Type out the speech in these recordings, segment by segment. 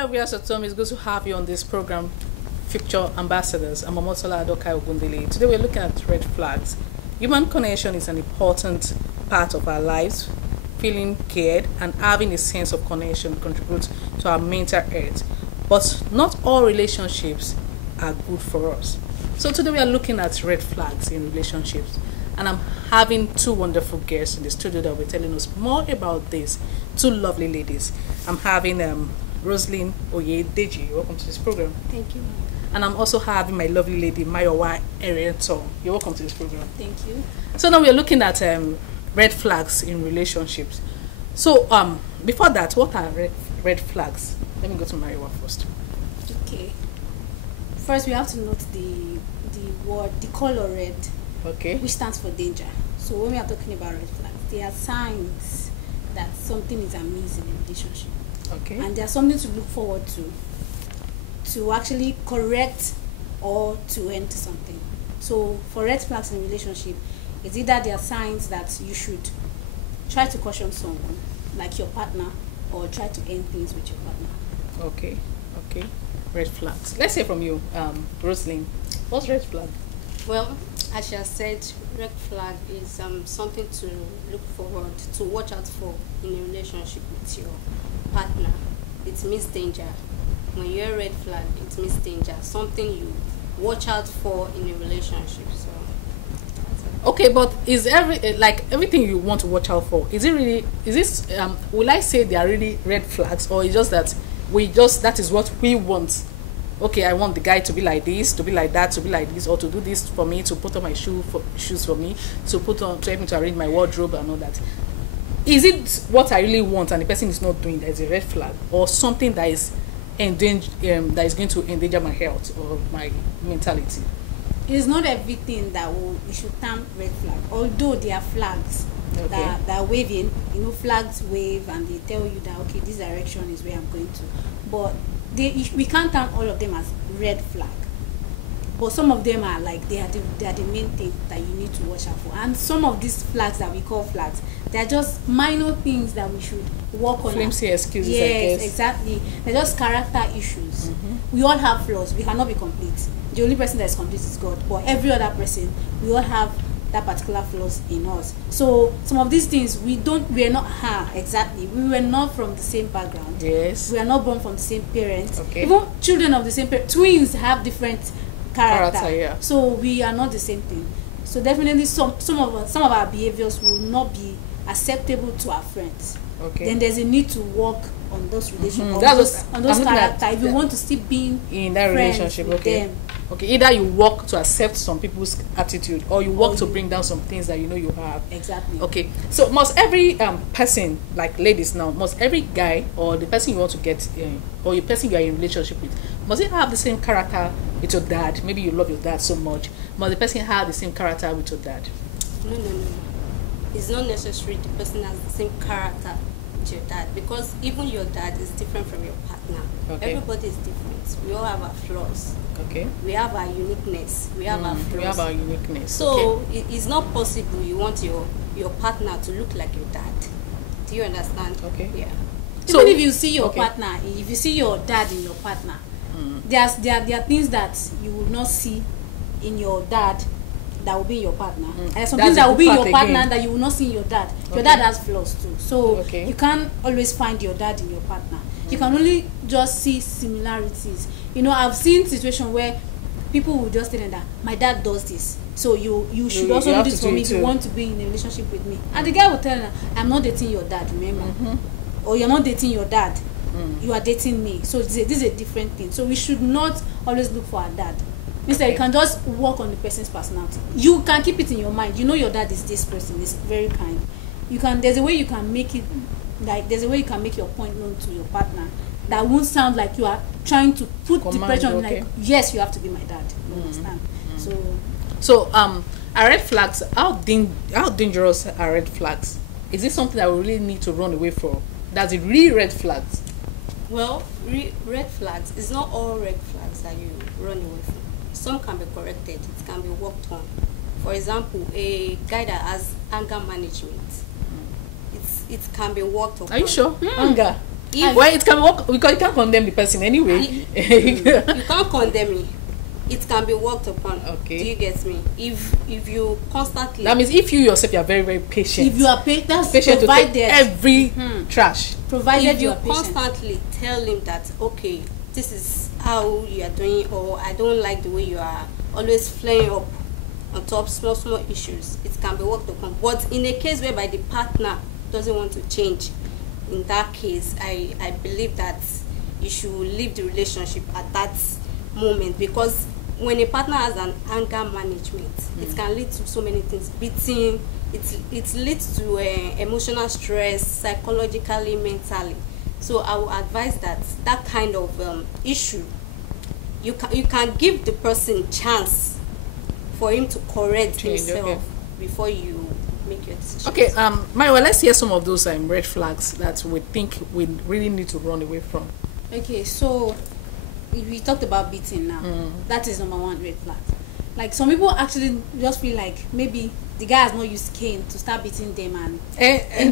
Hello, viewers at home. It's good to have you on this program, Future Ambassadors. I'm Omotola Adokai Ogundele. Today we're looking at red flags. Human connection is an important part of our lives. Feeling cared and having a sense of connection contributes to our mental health. But not all relationships are good for us. So today we are looking at red flags in relationships. And I'm having two wonderful guests in the studio that will be telling us more about this. Two lovely ladies. I'm having Roslyn Oyedeji. Welcome to this program. Thank you. And I'm also having my lovely lady Mayowa Ereto. You're welcome to this program. Thank you. So now we're looking at red flags in relationships. So before that, what are red flags? Let me go to Mayowa first. Okay. First, we have to note the color red, Okay. which stands for danger. So when we are talking about red flags, they are signs that something is amiss in a relationship. Okay. And there's something to look forward to actually correct or to end something. So for red flags in relationship, it's either there are signs that you should try to caution someone, like your partner, or try to end things with your partner. Okay. Okay. Red flags. Let's hear from you, Roslyn. What's red flag? Well, as you have said, red flag is something to look forward to, watch out for in a relationship with your partner. It means danger. When you're a red flag, it means danger. Something you watch out for in a relationship. So that's it. Okay, but is everything you want to watch out for? Is it really? Is this? Will I say they are really red flags, or is just that that is what we want? Okay, I want the guy to be like this, to be like that, to be like this, or to do this for me, to put on my shoes for me, to help me to arrange my wardrobe and all that. Is it what I really want and the person is not doing that is a red flag, or something that is that is going to endanger my health or my mentality? It's not everything that we should term red flag, although there are flags that are waving. You know, flags wave and they tell you that, okay, this direction is where I'm going to. But we can't term all of them as red flag. But some of them are like, they are the main thing that you need to watch out for. And some of these flags that we call flags, they're just minor things that we should work on. Flimsy excuses, yes, I guess. Exactly. They're just character issues. We all have flaws. We cannot be complete. The only person that is complete is God. But every other person, we all have that particular flaws in us. So some of these things we are not exactly. We were not from the same background. Yes. We are not born from the same parents. Okay. Even children of the same parents, twins have different character. Yeah. So we are not the same thing. So definitely some of our behaviors will not be acceptable to our friends. Okay. Then there's a need to work on those relationships, on those character. If you want to still be in that relationship, with okay. them. Okay, either you work to accept some people's attitude, or you work to bring down some things that you know you have. Exactly. Okay, so must every person, like ladies now, must every guy or the person you want to get or the person you are in relationship with, must it have the same character with your dad? Maybe you love your dad so much. Must the person have the same character with your dad? No. It's not necessary the person has the same character with your dad, because even your dad is different from your partner. Okay. Everybody is different. We all have our flaws. Okay. We have our uniqueness. We have our flaws. We have our uniqueness. So it's not possible you want your partner to look like your dad. Do you understand? Okay. Yeah. Even if you see your partner, if you see your dad in your partner, there are things that you will not see in your dad that will be in your partner. And there's some things that will be in your partner that you will not see in your dad. Your dad has flaws too. So you can't always find your dad in your partner. You can only just see similarities. You know, I've seen situations where people will just tell them that my dad does this, so you should also do this for me if you want to be in a relationship with me. And the guy will tell them, I'm not dating your dad, remember? Or you're not dating your dad, you are dating me. So this is a different thing. So we should not always look for our dad. Instead, you can just work on the person's personality. You can keep it in your mind. You know your dad is this person, is very kind. There's a way you can make it, like there's a way you can make your point known to your partner that won't sound like you are trying to put the pressure on, like, yes, you have to be my dad. You understand? So are red flags, how dangerous are red flags? Is it something that we really need to run away from? Does it really red flags? Well, red flags, it's not all red flags that you run away from. Some can be corrected, it can be worked on. For example, a guy that has anger management, it can be worked upon. Are you sure? Anger. Well, it can work because you can't condemn the person anyway. You can't condemn me. It can be worked upon. Okay. Do you get me? If you constantly. That means if you yourself, you are very, very patient. If you are that's patient provided to take every trash. Provided if you are patient. constantly tell him that, okay, this is how you are doing, or I don't like the way you are always flaring up on top small issues, it can be worked upon. But in a case whereby the partner doesn't want to change, in that case, I believe that you should leave the relationship at that moment, because when a partner has an anger management, it can lead to so many things. Beating, it leads to emotional stress, psychologically, mentally. So I would advise that kind of issue, you can give the person chance for him to correct himself before you make your decision. Okay, Maiwa, let's hear some of those red flags that we think we really need to run away from. Okay, so we talked about beating now. That is number one red flag. Like, some people actually just feel like maybe the guy has not used cane to start beating them, and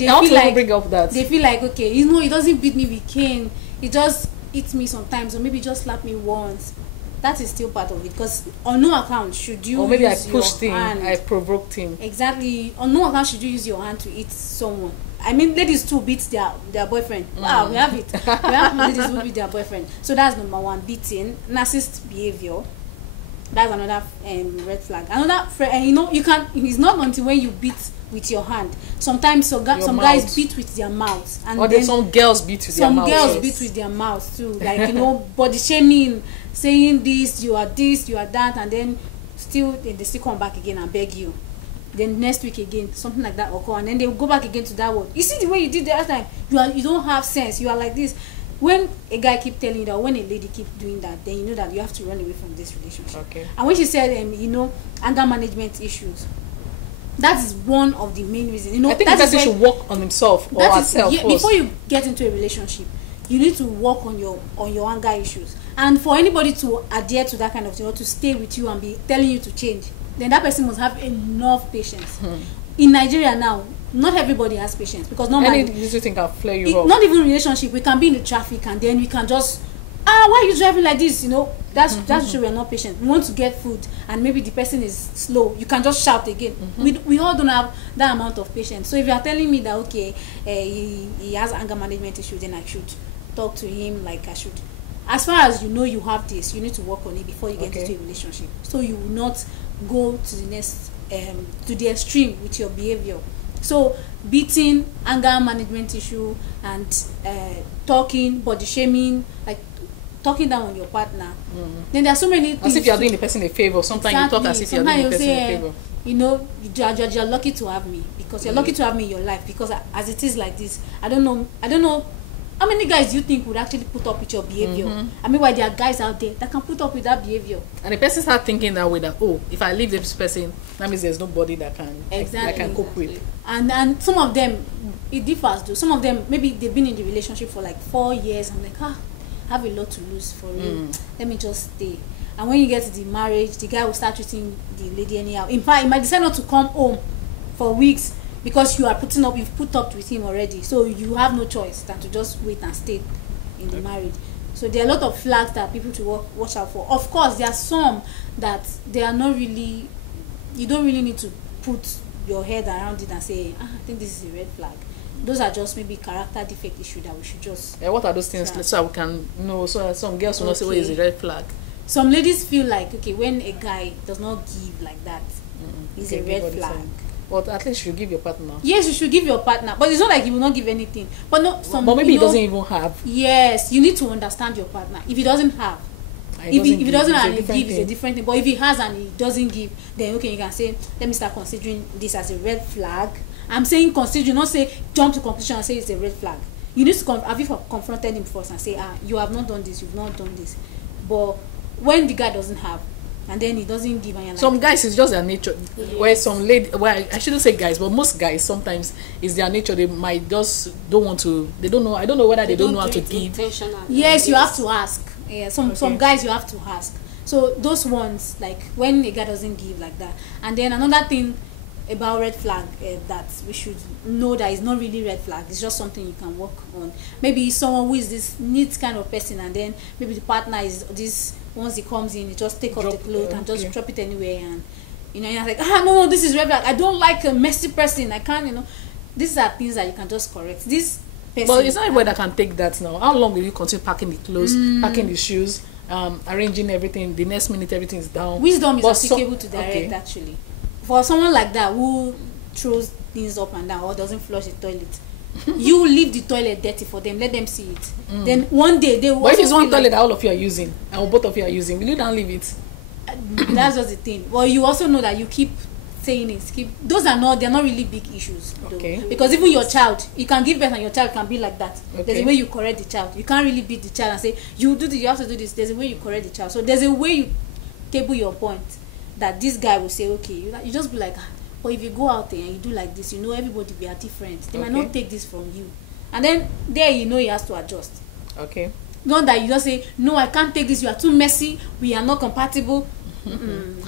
they feel like bring up that they feel like, okay, he doesn't beat me with cane, he just hits me sometimes, or maybe just slap me once. That is still part of it, because on no account should you or maybe use I pushed your him, hand. I provoked him. Exactly. On no account should you use your hand to hit someone. I mean, ladies too beat their boyfriend. Wow, we have it. We have ladies who beat their boyfriend. So that's number one, beating. Narcissist behavior. That's another red flag. Another, it's not until when you beat with your hand. Sometimes some guys beat with their mouths, and or then some girls beat with their mouths. Some girls beat with their mouths too, like body shaming, saying this, you are that, and then they still come back again and beg you. Then next week again, something like that occur, and then they will go back again to that word. You see the way you did the last time, you don't have sense. You are like this. When a guy keep telling you that, when a lady keep doing that, then you know that you have to run away from this relationship. Okay. And when she said, anger management issues, that is one of the main reasons. I think the person should work on himself or herself first. Before you get into a relationship, you need to work on your anger issues. And for anybody to adhere to that kind of thing, or to stay with you and be telling you to change, then that person must have enough patience. In Nigeria now, not everybody has patience, because normally any little thing can flare you off. Not even relationship, we can be in the traffic and then we can just why are you driving like this? That's true. We are not patient. We want to get food and maybe the person is slow, you can just shout again. We all don't have that amount of patience. So if you are telling me that, okay, he has anger management issues, then I should talk to him like I should. As far as you have this, you need to work on it before you get into a relationship, so you will not go to the next to the extreme with your behavior. So beating, anger management issue, and talking, body shaming, like talking down on your partner. Then there are so many things. As if you are doing the person a favor. Sometimes you talk as if you are doing the person a favor. You're lucky to have me, because you're lucky to have me in your life, because as it is like this, I don't know how many guys do you think would actually put up with your behavior? I mean, why there are guys out there that can put up with that behavior. And the person start thinking that way, that, oh, if I leave this person, that means there's nobody that can cope with. And some of them, it differs though. Some of them, maybe they've been in the relationship for like 4 years. I'm like, I have a lot to lose for real. Let me just stay. And when you get to the marriage, the guy will start treating the lady anyhow. In fact, he might decide not to come home for weeks, because you've put up with him already, so you have no choice than to just wait and stay in the marriage. So there are a lot of flags that people to watch out for. Of course, there are some that they are not really, you don't really need to put your head around it and say, I think this is a red flag. Those are just maybe character defect issue that we should just what are those things so we can know, so that some girls will not say what is a red flag. Some ladies feel like, okay, when a guy does not give like that, it's a red flag. But at least you should give your partner. Yes, you should give your partner. But it's not like he will not give anything. But maybe he doesn't even have. Yes, you need to understand your partner. If he doesn't have, if he doesn't have and he gives, it's a different thing. But if he has and he doesn't give, then okay, you can say, let me start considering this as a red flag. I'm saying consider, not say jump to conclusion and say it's a red flag. You need to have you confronted him first and say, you have not done this, you've not done this. But when the guy doesn't have, and then he doesn't give, and some guys, it's just their nature. Yes. Where some lady, I shouldn't say guys, but most guys sometimes it's their nature. They might just don't want to. They don't know. I don't know whether they don't know how to give. Yes, you have to ask. Yeah, some guys you have to ask. So those ones, like when a guy doesn't give like that, and then another thing, about red flag that we should know that it's not really red flag. It's just something you can work on. Maybe someone who is this neat kind of person, and then maybe the partner is this, once he comes in, he just take off the clothes and just drop it anywhere, and you know, you're like, no, this is red flag. I don't like a messy person. I can't, you know. These are things that you can just correct. This person, but it's not everybody that can take that now. How long will you continue packing the clothes, packing the shoes, arranging everything? The next minute everything is down. Wisdom is applicable to direct, actually. For someone like that who throws things up and down or doesn't flush the toilet, you leave the toilet dirty for them. Let them see it. Then one day they will. But if it's one toilet that all of you are using, and both of you are using, will you not leave it? That's just the thing. Well, you also know that you keep saying it. They're not really big issues. Okay. Though. Because even your child, you can give birth and your child can be like that. Okay. There's a way you correct the child. You can't really beat the child and say you do this, you have to do this. There's a way you correct the child. So there's a way you table your point that this guy will say, okay, you just be like, but if you go out there and you do like this, you know everybody we are different. They might not take this from you, and then there you know he has to adjust. Okay. Not that you just say, no, I can't take this. You are too messy. We are not compatible.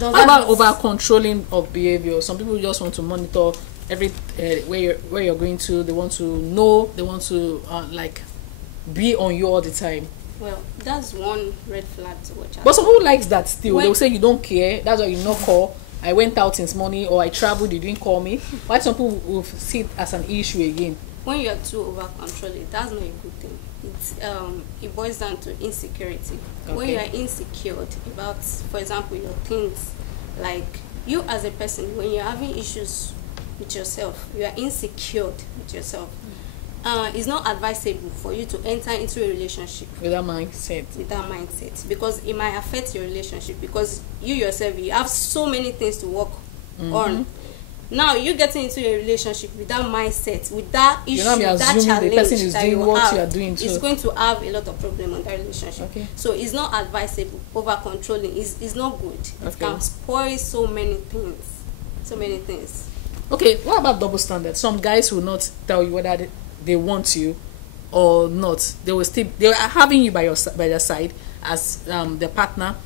How about over controlling of behavior? Some people just want to monitor every where you're going to. They want to know. They want to like be on you all the time. Well, that's one red flag to watch out. But some people likes that still. They will say you don't care. That's why you not call. I went out since morning, or I traveled. You didn't call me. Why some people will see it as an issue again? When you are too over controlling, that's not a good thing. It boils down to insecurity. Okay. When you are insecure about, for example, your things, like you as a person, when you're having issues with yourself, you are insecure with yourself. It's not advisable for you to enter into a relationship with that mindset. Because it might affect your relationship, because you yourself, you have so many things to work on. Now you getting into a relationship with that mindset, with that issue, that challenge the person is that doing you what have, you are doing too. It's going to have a lot of problem on that relationship. Okay. So it's not advisable. Over controlling is not good. It can spoil so many things. Okay, what about double standards? Some guys will not tell you whether they want you or not. They are having you by their side as their partner,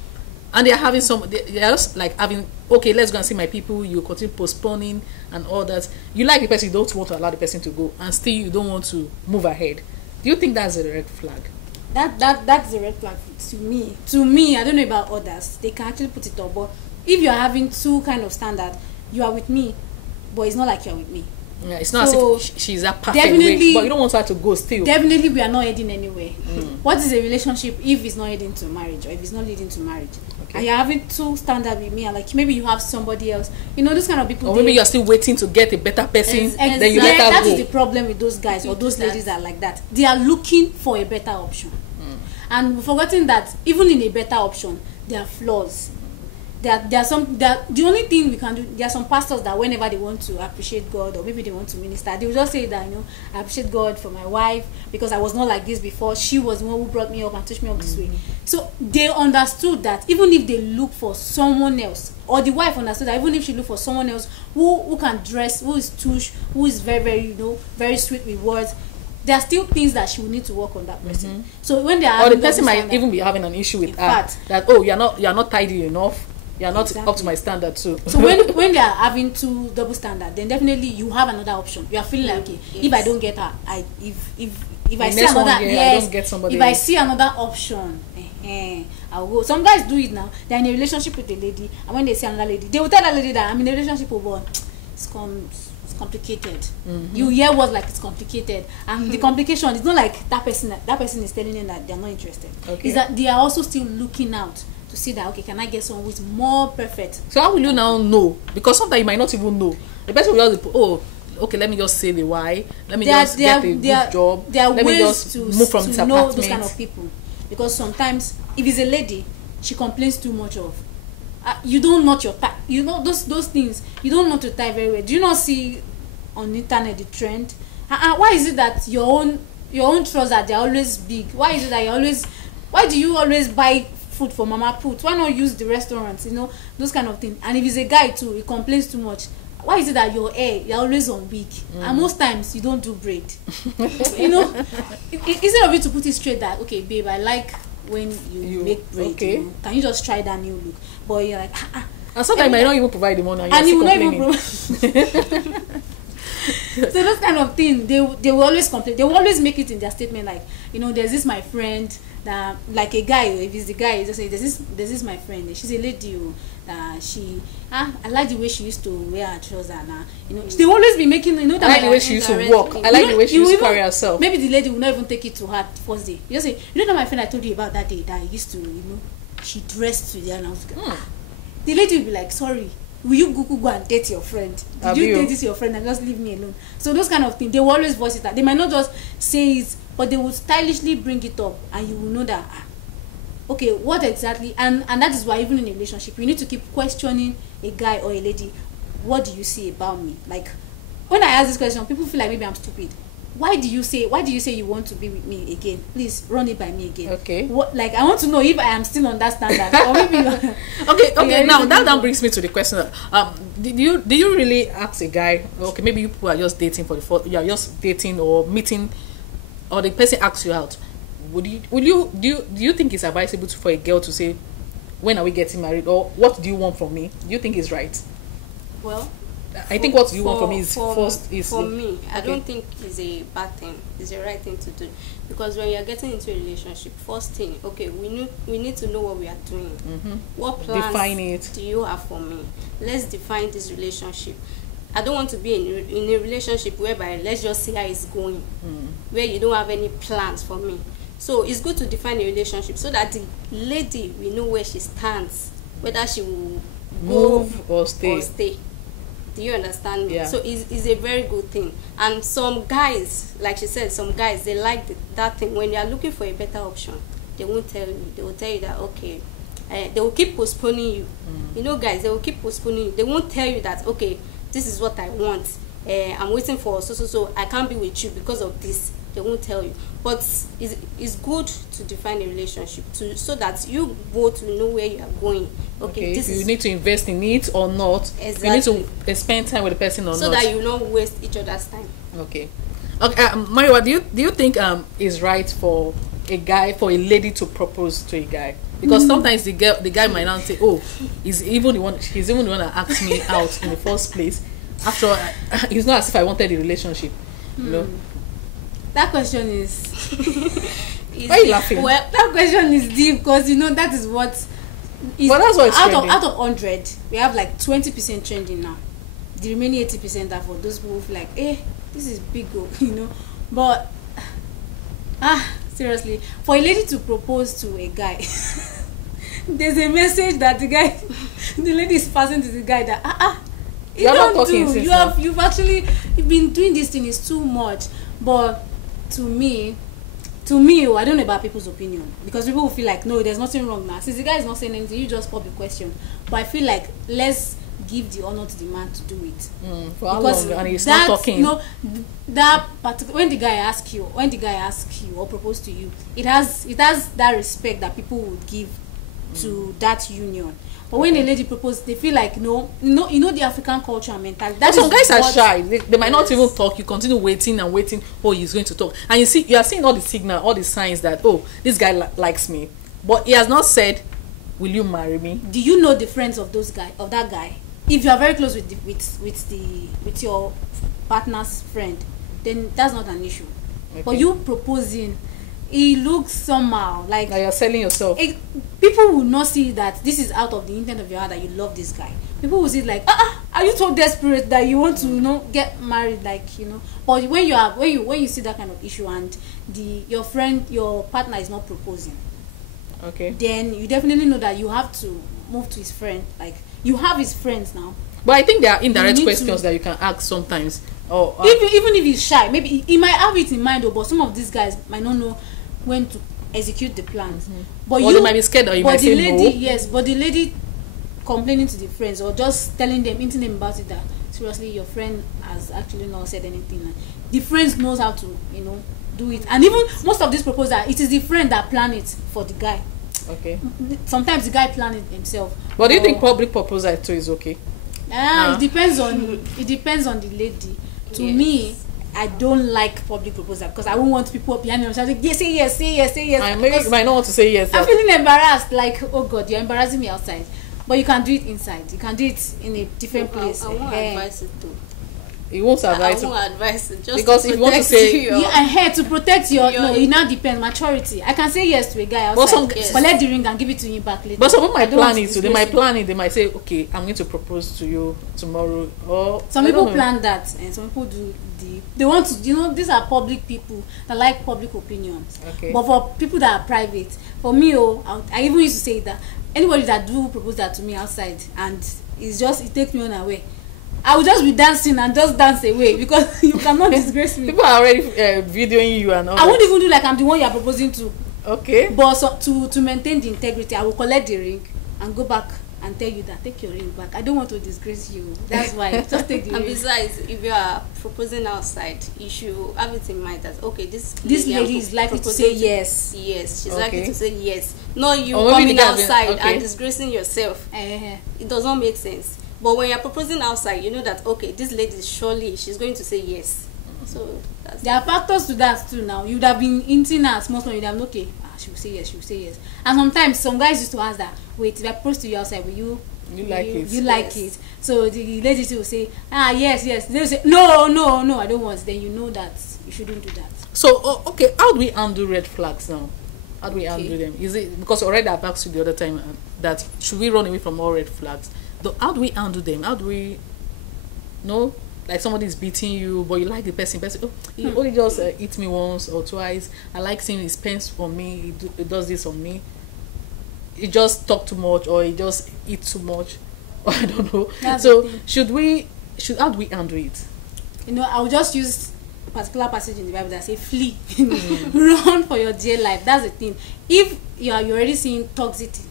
and they are having they are just like having, okay, let's go and see my people. You continue postponing and all that. You like the person, you don't want to allow the person to go, and still you don't want to move ahead. Do you think that's a red flag? That's a red flag to me. To me, I don't know about others. They can actually put it up. But if you are having two kind of standard, you are with me, but it's not like you're with me. Yeah, it's not as if she's a perfect way, but you don't want her to go still. Definitely, we are not heading anywhere. What is a relationship if it's not heading to marriage, or if it's not leading to marriage? Okay. And you're having two standards with me, and like maybe you have somebody else. You know, those kind of people. Or maybe you're still waiting to get a better person. Then you let her that go. is the problem with those guys or those ladies that are like that. They are looking for a better option, and we've forgotten that even in a better option, there are flaws. The only thing we can do, there are some pastors that whenever they want to appreciate God, or maybe they want to minister, they will just say that, you know, I appreciate God for my wife because I was not like this before. She was the one who brought me up and touched me up this way. So they understood that even if they look for someone else, or the wife understood that even if she look for someone else who can dress, who is touche, who is very, very, you know, very sweet with words, there are still things that she will need to work on that person. So when they are, or the person might even be having an issue with her, that, oh, you're not tidy enough. You are not up to my standard too. So when they are having two double standard, then definitely you have another option. You are feeling like, okay, if I don't get her, if I see another, I don't get somebody. If I see another option, I'll go. Some guys do it now. They're in a relationship with a lady, and when they see another lady, they will tell that lady that I'm in a relationship with one. It's complicated. You hear words like it's complicated, and the complication is not like that person is telling them that they're not interested. Okay. Is that they are also still looking out to see that, okay, can I get someone who's more perfect? So how will you now know? Because sometimes you might not even know. The person will just, oh, okay, let me just say the why. Let me get a good job. There are let ways me just move from this know apartment. Those kind of people. Because sometimes if it's a lady, she complains too much of. You don't know your tie. You know those things. You don't know to tie very well. Do you not see on the internet the trend? Why is it that your own trousers, they're always big? Why is it that why do you always buy food for mama put? Why not use the restaurants? You know, those kind of things. And if it's a guy too, he complains too much. Why is it that your hair, you're always on wig, and most times you don't do braid? You know, instead of you to put it straight that, okay, babe, I like when you make braid. Okay. You know, can you just try that new look? But you're like, And sometimes might not even provide the money, and you will not complaining. even so those kind of things, they will always complain. They will always make it in their statement, like, you know, there's this my friend that, like a guy, if it's the guy, he just say there's this my friend, she's a lady, she I like the way she used to wear her trousers, you know, they always be making, you know, that I like the way she used to walk. I like the way she used to carry herself. Maybe the lady will not even take it to her first day. You just say, you know that my friend I told you about that day that I used to, you know, she dressed to the house. The lady will be like, sorry, will you go and date your friend? Did you date this your friend and just leave me alone? So those kind of things, they will always voice it out. They might not just say it, but they will stylishly bring it up, and you will know that, okay, what exactly, and that is why even in a relationship, you need to keep questioning a guy or a lady. What do you see about me? Like, when I ask this question, people feel like maybe I'm stupid. Why do you say you want to be with me again? Please run it by me again. Okay. What, like, I want to know if I am still on that standard, or maybe okay. Now that brings me to the question. Did you really ask a guy? Okay, maybe you people are just dating for the first. You are just dating or meeting, or the person asks you out. Do you think it's advisable for a girl to say, when are we getting married, or what do you want from me? Do you think it's right? Well, I think what you want from me is first is for me. I don't think it's a bad thing. It's the right thing to do, because when you're getting into a relationship, first thing, okay, we need to know what we are doing. What plans do you have for me? Let's define this relationship. I don't want to be in a relationship whereby let's just see how it's going, where you don't have any plans for me. So it's good to define a relationship so that the lady will know where she stands, whether she will move or stay. Do you understand me? Yeah. So it's a very good thing. And some guys, like she said, some guys, they like that thing. When they are looking for a better option, they won't tell you. They will tell you that, okay, they will keep postponing you. You know, guys, they will keep postponing you. They won't tell you that, okay, this is what I want. I'm waiting for so I can't be with you because of this. They won't tell you. But it's good to define a relationship so that you both will know where you are going. Okay, this you need to invest in it or not. Exactly. You need to spend time with the person or not. So that you will not waste each other's time. Okay. Mariwa, do you think it's right for a lady to propose to a guy? Because sometimes the guy might not say, oh, he's even the one that asked me out in the first place. After all, it's not as if I wanted a relationship, you know. That question is why are you laughing? Well, that question is deep, because you know that is what is, but that's what it's out of 100 we have like 20% trending now. The remaining 80% are for those people who feel like, this is big, you know. But seriously, for a lady to propose to a guy, there's a message that the lady is passing to the guy that you've actually been doing this thing, is too much. But to me, I don't know about people's opinion, because people will feel like, no, there's nothing wrong now. Since the guy is not saying anything, you just pop the question. But I feel like, let's give the honor to the man to do it. For how long? And he's not talking. You know, that particular, when the guy asks you or propose to you, it has that respect that people would give to that union. But when a lady proposes, they feel like, no, you know the African culture and mentality. That some guys are shy. They might not even talk. You continue waiting. Oh, he's going to talk, and you are seeing all the signal, all the signs that, oh, this guy likes me, but he has not said, will you marry me? Do you know the friends of that guy? If you are very close with your partner's friend, then that's not an issue. Okay. But you proposing, it looks somehow like you're selling yourself. People will not see that this is out of the intent of your heart that you love this guy. People will see it like, are you so desperate that you want to, you know, get married, like, you know. But when you see that kind of issue and your partner is not proposing, okay, then you definitely know that you have to move to his friend. Like, you have his friends now. But I think there are indirect questions that you can ask sometimes. Or even if he's shy, maybe he might have it in mind, but some of these guys might not know when to execute the plans. But they might be scared, or you might say no. Yes, but the lady complaining to the friends or just telling them, hinting them about it, that seriously your friend has actually not said anything. The friends knows how to, you know, do it. And even most of these proposals, it is the friend that plan it for the guy. Okay. Sometimes the guy plan it himself. But do you think public proposal too is okay? It depends on the lady. To me, I don't like public proposal, because I won't want people behind me shouting, yes, say yes, say yes, say yes. Maybe you might not want to say yes. I'm feeling embarrassed, like, oh God, you're embarrassing me outside. But you can do it inside. You can do it in a different place. I won't advise it though. You won't advise I won't advise it just because if you want to say Yeah, I had to protect your no, it now depends maturity. I can say yes to a guy outside, collect the ring and give it to him back later. But some people might plan it, so they might plan it. They might say, okay, I'm going to propose to you tomorrow. Or some people plan that, and some people do they want to. You know, these are public people that like public opinions. Okay. But for people that are private, for me, I even used to say that anybody that do propose that to me outside and it takes me unaware, I will just be dancing and just dance away because you cannot disgrace me. People are already videoing you and all. I won't even do like I'm the one you are proposing to. Okay. But so, to maintain the integrity, I will collect the ring and go back and tell you that take your ring back. I don't want to disgrace you. That's why just take the ring. And besides, if you are proposing outside, you should have it in mind that okay, this lady is likely to say yes. Yes, she's likely to say yes. Not you or coming outside and disgracing yourself. Uh-huh. It does not make sense. But when you're proposing outside, you know that okay, this lady surely she's going to say yes. So there are factors to that too. Now you would have been hinting at small, you'd have okay. She will say yes. She will say yes. And sometimes some guys used to ask that. Wait, if I propose to you outside, will you? You like it? You like it. So the lady will say, yes. They will say, no, I don't want. Then you know that you shouldn't do that. So okay, how do we undo red flags now? How do we undo them? Is it because already I've asked you the other time that should we run away from all red flags? How do we undo them? How do we know? Like somebody is beating you, but you like the person. He only just hit me once or twice. I like seeing he spends on me. He does this on me. He just talk too much, or he just eat too much. I don't know. So how do we undo it? You know, I'll just use a particular passage in the Bible that say flee, run for your dear life. That's the thing. If you're already seeing toxicity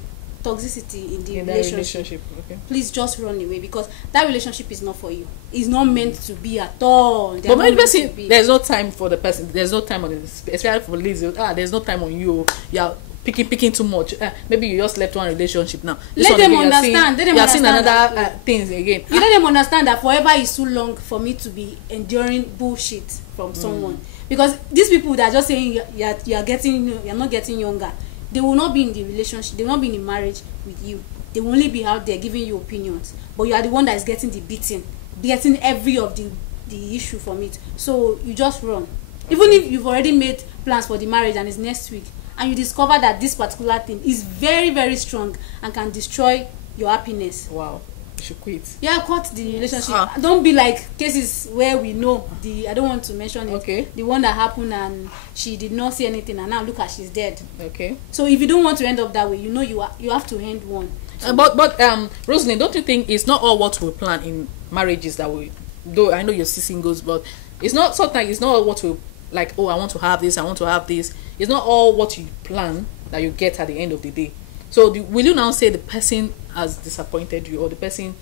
in the relationship, okay, please just run away because that relationship is not for you. It's not meant to be at all. But maybe there's no time for the person. There's no time on it, especially for ladies. There's no time on you. You're picking too much. Maybe you just left one relationship now. Let them understand. You're seeing another things again. You let them understand that forever is too long for me to be enduring bullshit from someone. Because these people that are just saying you're not getting younger, they will not be in the relationship. They will not be in the marriage with you. They will only be out there giving you opinions. But you are the one that is getting the beating, getting every of the issue from it. So you just run. Even if you've already made plans for the marriage and it's next week, and you discover that this particular thing is very, very strong and can destroy your happiness. Wow. You should quit. Yeah, cut the relationship. Don't be like cases where we know I don't want to mention it. Okay. The one that happened and she did not see anything and now look at she's dead. Okay. So if you don't want to end up that way, you know you have to end one. But Rosalind, don't you think it's not all what we plan in marriages that we? Though I know you're still singles, but it's not sometimes it's not all what we like. Oh, I want to have this. I want to have this. It's not all what you plan that you get at the end of the day. So will you now say the person has disappointed you, or the person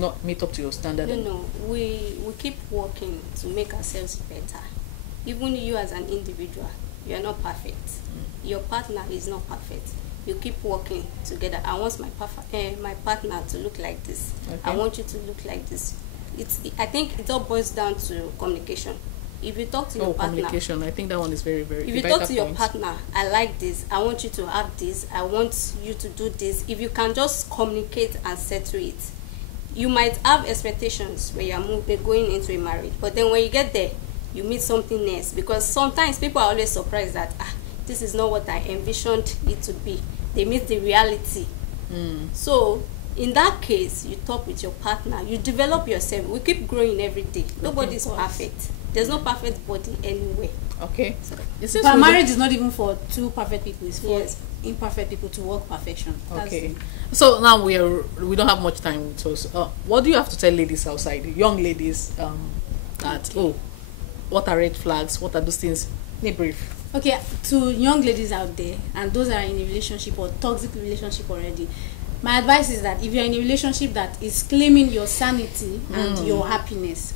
not meet up to your standard? No, we keep working to make ourselves better. Even you as an individual, you are not perfect. Your partner is not perfect. You keep working together. I want my partner to look like this. Okay. I want you to look like this. I think it all boils down to communication. If you talk to your partner, communication, I think that one is very, very. If you talk to your partner, I like this, I want you to have this, I want you to do this. If you can just communicate and settle it, you might have expectations when you're going into a marriage, but then when you get there, you meet something else. Because sometimes people are always surprised that this is not what I envisioned it to be. They meet the reality. So in that case, you talk with your partner, you develop yourself. We keep growing every day. Nobody is perfect. There's no perfect body anyway. Okay. But marriage is not even for two perfect people. It's for imperfect people to work perfection. Okay. So now we don't have much time with us. What do you have to tell ladies outside, young ladies, what are red flags? What are those things? In brief. Okay, to young ladies out there and those that are in a relationship or toxic relationship already, my advice is that if you're in a relationship that is claiming your sanity and your happiness,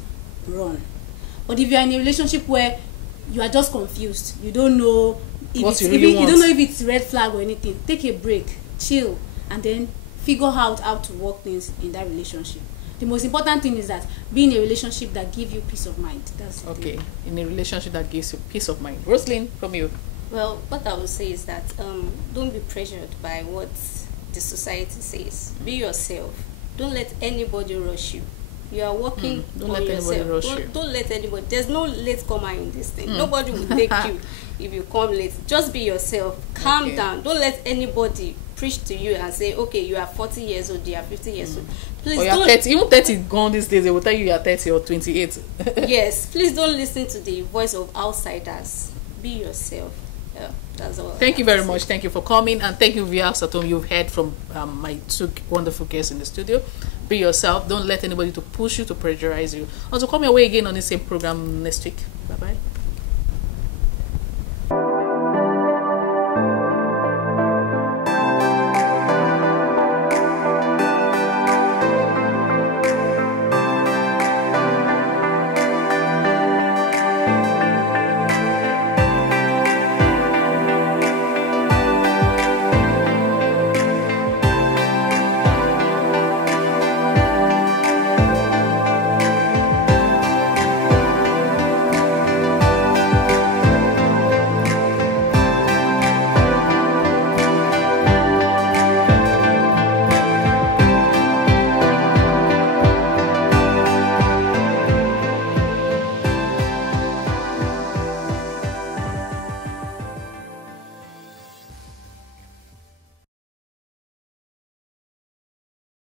run. But if you're in a relationship where you are just confused, you don't know if you don't know if it's red flag or anything, take a break, chill, and then figure out how to work things in that relationship. The most important thing is that be in a relationship that gives you peace of mind. That's the thing. In a relationship that gives you peace of mind. Rosalind, from you. Well, what I would say is that don't be pressured by what the society says. Be yourself. Don't let anybody rush you. You are working Don't on let anybody yourself. rush you. Don't let anybody. There's no late comer in this thing. Nobody will take you if you come late. Just be yourself. Calm down. Don't let anybody preach to you and say, okay, you are 40 years old, you are 50 years old. Please or don't. 30. Even 30 gone these days. They will tell you are 30 or 28. Yes, please don't listen to the voice of outsiders. Be yourself. Yeah, that's all. Thank you very much. Thank you for coming, and thank you, viewers at home. You've heard from my two wonderful guests in the studio. Be yourself. Don't let anybody to push you, to pressurize you. Also, come your way again on the same program next week. Bye bye.